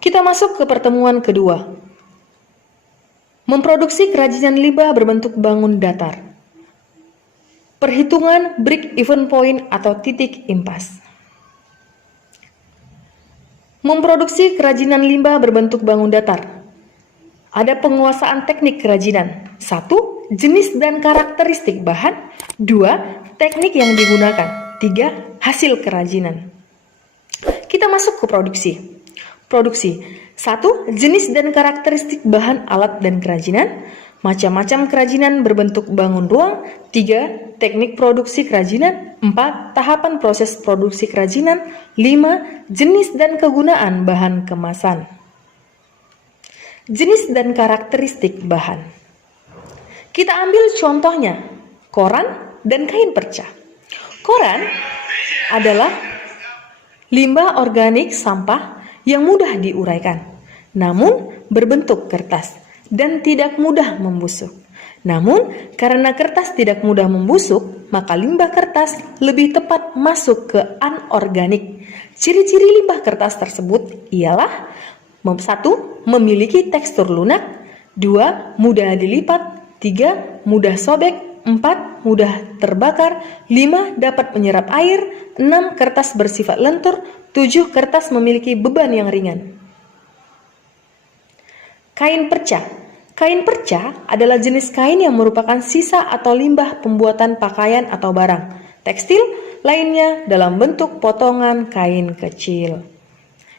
Kita masuk ke pertemuan kedua. Memproduksi kerajinan limbah berbentuk bangun datar. Perhitungan break even point atau titik impas. Memproduksi kerajinan limbah berbentuk bangun datar. Ada penguasaan teknik kerajinan. 1. Jenis dan karakteristik bahan. 2. Teknik yang digunakan. 3. Hasil kerajinan. Kita masuk ke produksi. Produksi. 1. Jenis dan karakteristik bahan, alat, dan kerajinan. Macam-macam kerajinan berbentuk bangun ruang. 3. Teknik produksi kerajinan. 4. Tahapan proses produksi kerajinan. 5. Jenis dan kegunaan bahan kemasan. Jenis dan karakteristik bahan. Kita ambil contohnya, koran dan kain perca. Koran adalah limbah organik sampah yang mudah diuraikan, namun berbentuk kertas dan tidak mudah membusuk. Namun, karena kertas tidak mudah membusuk, maka limbah kertas lebih tepat masuk ke anorganik. Ciri-ciri limbah kertas tersebut ialah 1. Memiliki tekstur lunak. 2. Mudah dilipat. 3. Mudah sobek. 4. Mudah terbakar. 5. Dapat menyerap air. 6. Kertas bersifat lentur. 7. Kertas memiliki beban yang ringan. Kain perca. Kain perca adalah jenis kain yang merupakan sisa atau limbah pembuatan pakaian atau barang tekstil lainnya dalam bentuk potongan kain kecil.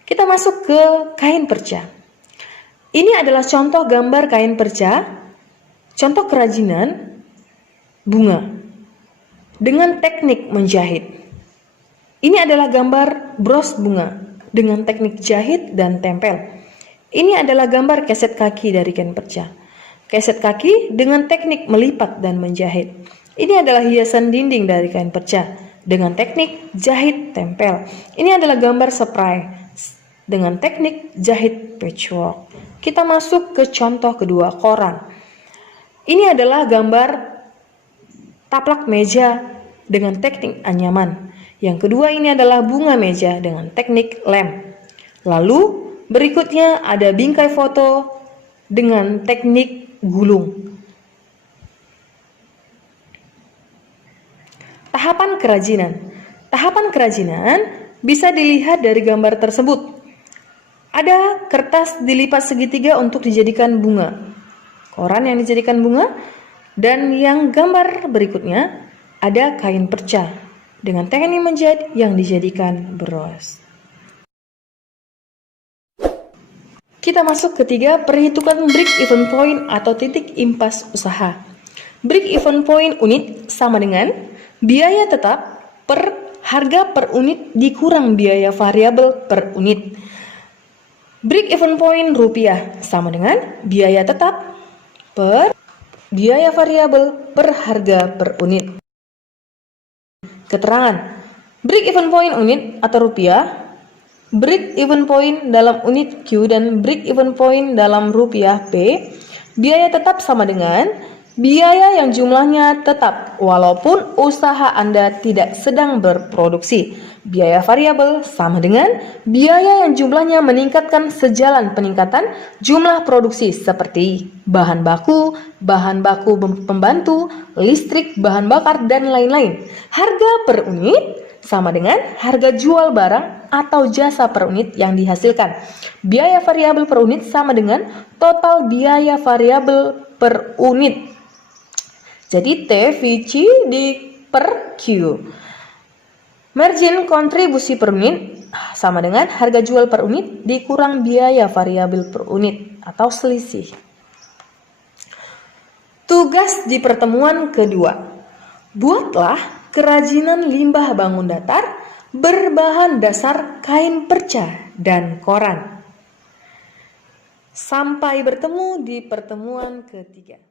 Kita masuk ke kain perca. Ini adalah contoh gambar kain perca, contoh kerajinan bunga dengan teknik menjahit. Ini adalah gambar bros bunga dengan teknik jahit dan tempel. Ini adalah gambar keset kaki dari kain perca. Keset kaki dengan teknik melipat dan menjahit. Ini adalah hiasan dinding dari kain perca dengan teknik jahit tempel. Ini adalah gambar spray dengan teknik jahit patchwork. Kita masuk ke contoh kedua, koran. Ini adalah gambar taplak meja dengan teknik anyaman. Yang kedua ini adalah bunga meja dengan teknik lem. Lalu berikutnya ada bingkai foto dengan teknik gulung. Tahapan kerajinan. Tahapan kerajinan bisa dilihat dari gambar tersebut. Ada kertas dilipat segitiga untuk dijadikan bunga. Koran yang dijadikan bunga. Dan yang gambar berikutnya ada kain perca dengan teknik menjahit yang dijadikan bros. Kita masuk ketiga, perhitungan break even point atau titik impas usaha. Break even point unit sama dengan biaya tetap per harga per unit dikurang biaya variabel per unit. Break even point rupiah sama dengan biaya tetap per biaya variabel per harga per unit. Keterangan break even point unit atau rupiah, break even point dalam unit Q dan break even point dalam rupiah P. Biaya tetap sama dengan biaya yang jumlahnya tetap walaupun usaha Anda tidak sedang berproduksi. Biaya variabel sama dengan biaya yang jumlahnya meningkatkan sejalan peningkatan jumlah produksi seperti bahan baku pembantu, listrik, bahan bakar, dan lain-lain. Harga per unit sama dengan harga jual barang atau jasa per unit yang dihasilkan. Biaya variabel per unit sama dengan total biaya variabel per unit. Jadi T VC di per Q. Margin kontribusi per unit sama dengan harga jual per unit dikurang biaya variabel per unit atau selisih. Tugas di pertemuan kedua. Buatlah kerajinan limbah bangun datar berbahan dasar kain perca dan koran. Sampai bertemu di pertemuan ketiga.